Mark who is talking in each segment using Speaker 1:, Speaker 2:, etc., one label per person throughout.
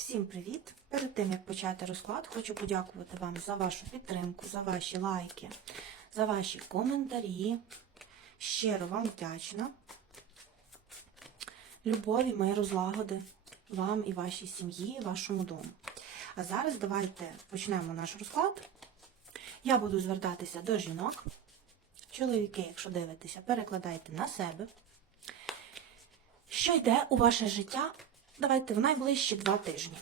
Speaker 1: Всім привіт! Перед тим як почати розклад, хочу подякувати вам за вашу підтримку, за ваші лайки, за ваші коментарі. Щиро вам вдячна. Любові, миру, злагоди вам і вашій сім'ї, вашому дому. А зараз давайте почнемо наш розклад. Я буду звертатися до жінок. Чоловіки, якщо дивитеся, перекладайте на себе. Що йде у ваше життя? Давайте в найближчі два тижні.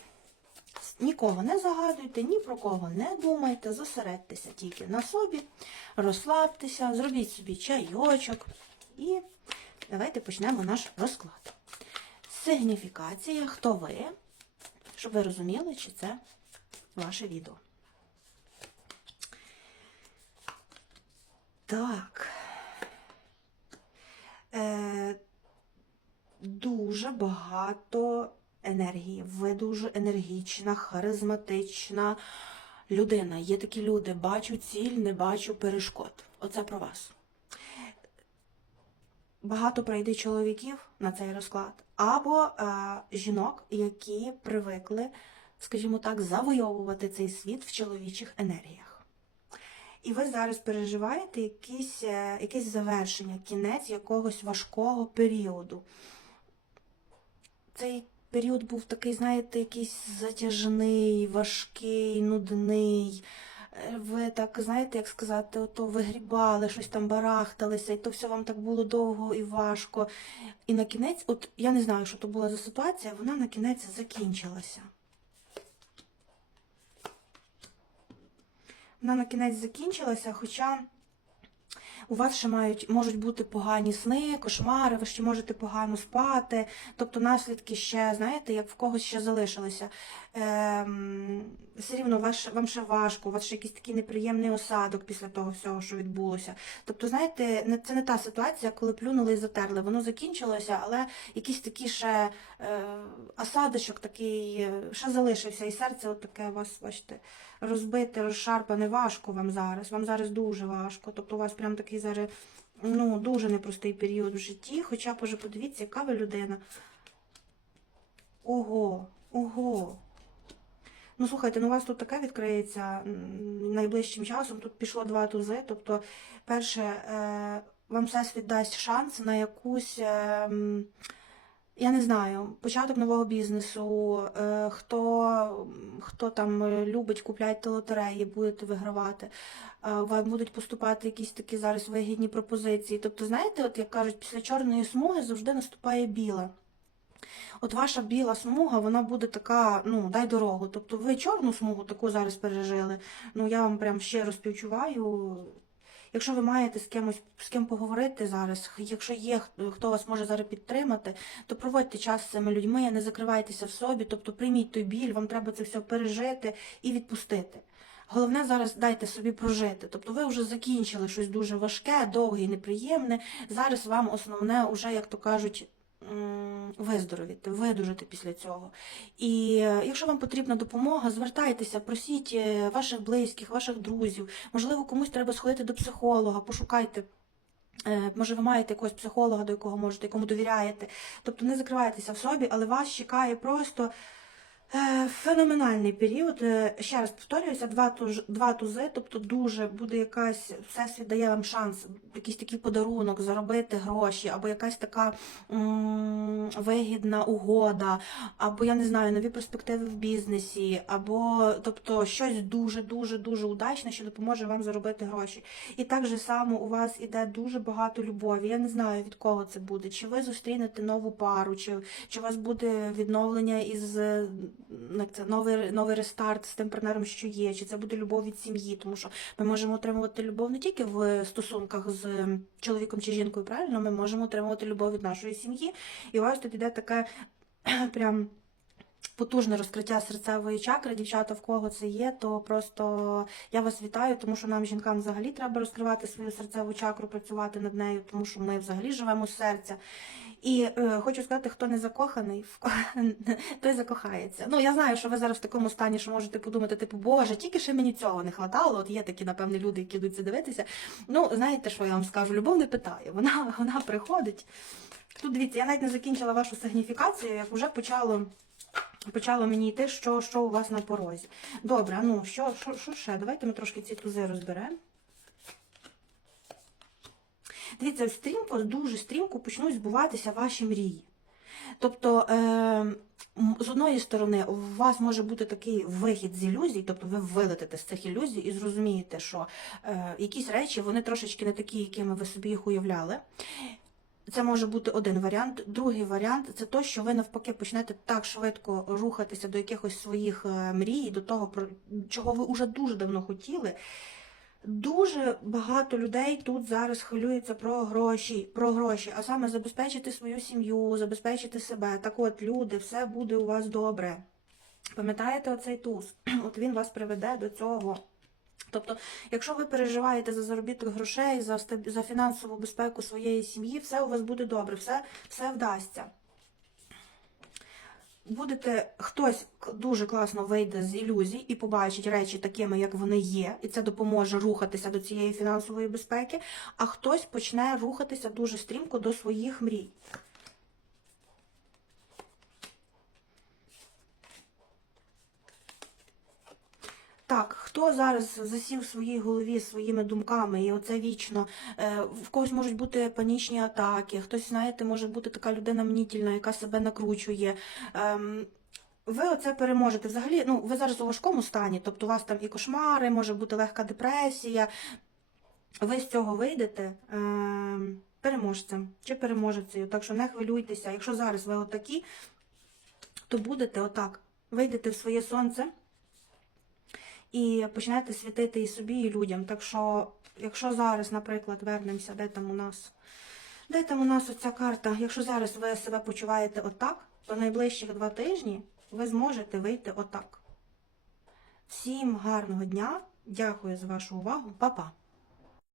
Speaker 1: Нікого не загадуйте, ні про кого не думайте, зосередьтеся тільки на собі, розслабтеся, зробіть собі чайочок і давайте почнемо наш розклад. Сигніфікація, хто ви, щоб ви розуміли, чи це ваше відео. Так. Е, дуже багато енергії. Ви дуже енергічна, харизматична людина. Є такі люди, бачу ціль, не бачу перешкод. Оце про вас. Багато прийде чоловіків на цей розклад, або е, жінок, які привикли, скажімо так, завойовувати цей світ в чоловічих енергіях. І ви зараз переживаєте якісь, е, якесь завершення, кінець якогось важкого періоду. Цей період був такий, знаєте, якийсь затяжний, важкий, нудний. Е, Ви так, знаєте, як сказати, ото вигрібали, щось там барахталися, і то все вам так було довго і важко. І на кінець, от я не знаю, що то була за ситуація, вона на кінець закінчилася. Вона на кінець закінчилася, хоча у вас ще мають, можуть бути погані сни, кошмари, ви ще можете погано спати. Тобто наслідки ще, знаєте, як в когось ще залишилися. Ем, все рівно ваш, вам ще важко, у вас ще якийсь такий неприємний осадок після того всього, що відбулося. Тобто, знаєте, не- це не та ситуація, коли плюнули і затерли. Воно закінчилося, але якийсь такий ще е, осадочок такий ще залишився. І серце таке у вас, бачите, розбите, розшарпане, важко вам зараз. Вам зараз дуже важко. Тобто у вас прям такий зараз ну, дуже непростий період в житті. Хоча, боже, подивіться, яка ви людина. Ого, ого. Ну, слухайте, ну у вас тут таке відкриється найближчим часом. Тут пішло два тузи. Тобто, перше, е, вам всесвіт дасть шанс на якусь. Я не знаю, початок нового бізнесу, е, хто, хто там е, любить купляти лотереї, будете вигравати. Е, Вам будуть поступати якісь такі зараз вигідні пропозиції. Тобто, знаєте, от як кажуть, після чорної смуги завжди наступає біла. От ваша біла смуга, вона буде така, ну, дай дорогу. Тобто ви чорну смугу таку зараз пережили. Ну, я вам прям щиро співчуваю. Якщо ви маєте з кимось з ким поговорити зараз, якщо є хто- вас може зараз підтримати, то проводьте час з цими людьми, не закривайтеся в собі, тобто прийміть той біль, вам треба це все пережити і відпустити. Головне зараз дайте собі прожити. Тобто ви вже закінчили щось дуже важке, довге і неприємне. Зараз вам основне, уже, як то кажуть, виздоровіти, видужати після цього. І е, якщо вам потрібна допомога, звертайтеся, просіть е, ваших близьких, ваших друзів. Можливо, комусь треба сходити до психолога, пошукайте. Е, Може, ви маєте якогось психолога, до якого можете, якому довіряєте. Тобто не закривайтеся в собі, але вас чекає просто феноменальний період. Е, Ще раз повторююся, два, туж, два тузи, тобто дуже буде якась, всесвіт дає вам шанс, якийсь такий подарунок, заробити гроші, або якась така м, вигідна угода, або я не знаю, нові перспективи в бізнесі, або тобто щось дуже дуже дуже удачне, що допоможе вам заробити гроші. І так же само у вас іде дуже багато любові. Я не знаю від кого це буде. Чи ви зустрінете нову пару, чи, чи у вас буде відновлення із е, це новий новий рестарт з тим партнером, що є, чи це буде любов від сім'ї, тому що ми можемо отримувати любов не тільки в стосунках з чоловіком чи жінкою, правильно, ми можемо отримувати любов від нашої сім'ї. І у вас тут іде таке прям. Потужне розкриття серцевої чакри, дівчата, в кого це є, то просто я вас вітаю, тому що нам, жінкам, взагалі треба розкривати свою серцеву чакру, працювати над нею, тому що ми взагалі живемо з серця. І е, хочу сказати, хто не закоханий, той закохається. Ну я знаю, що ви зараз в такому стані, що можете подумати, типу, Боже, тільки ще мені цього не хватало. От є такі, напевне, люди, які йдуть це дивитися. Ну, знаєте, що я вам скажу? Любов не питає, вона, вона приходить. Тут дивіться, я навіть не закінчила вашу сигніфікацію, як вже почало почало мені йти, що, що у вас на порозі. Добре, ну що, що, що ще? Давайте ми трошки ці тузи розберемо. Дивіться, стрімко, дуже стрімко почнуть збуватися ваші мрії. Тобто, е, з одної сторони, у вас може бути такий вихід з ілюзій, тобто ви вилетите з цих ілюзій і зрозумієте, що е, якісь речі вони трошечки не такі, якими ви собі їх уявляли. Це може бути один варіант. Другий варіант це то, що ви навпаки почнете так швидко рухатися до якихось своїх е, мрій, до того, про чого ви вже дуже давно хотіли. Дуже багато людей тут зараз хвилюються про гроші, про гроші, а саме забезпечити свою сім'ю, забезпечити себе. Так от, люди, все буде у вас добре. Пам'ятаєте оцей туз? От він вас приведе до цього. Тобто, якщо ви переживаєте за заробіток грошей, за, за фінансову безпеку своєї сім'ї, все у вас буде добре, все, все вдасться. Будете хтось дуже класно вийде з ілюзій і побачить речі такими, як вони є, і це допоможе рухатися до цієї фінансової безпеки, а хтось почне рухатися дуже стрімко до своїх мрій. Так, хто зараз засів в своїй голові своїми думками, і оце вічно, е, в когось можуть бути панічні атаки, хтось, знаєте, може бути така людина мнітільна, яка себе накручує. Ем, ви оце переможете. Взагалі, ну, ви зараз у важкому стані, тобто у вас там і кошмари, може бути легка депресія. Ви з цього вийдете ем, переможцем чи переможецею. Так що не хвилюйтеся. Якщо зараз ви отакі, то будете отак. Вийдете в своє сонце і починаєте світити і собі, і людям. Так що, якщо зараз, наприклад, вернемося, де там у нас, де там у нас оця карта, якщо зараз ви себе почуваєте отак, то найближчих два тижні ви зможете вийти отак. Всім гарного дня, дякую за вашу увагу, Па-па!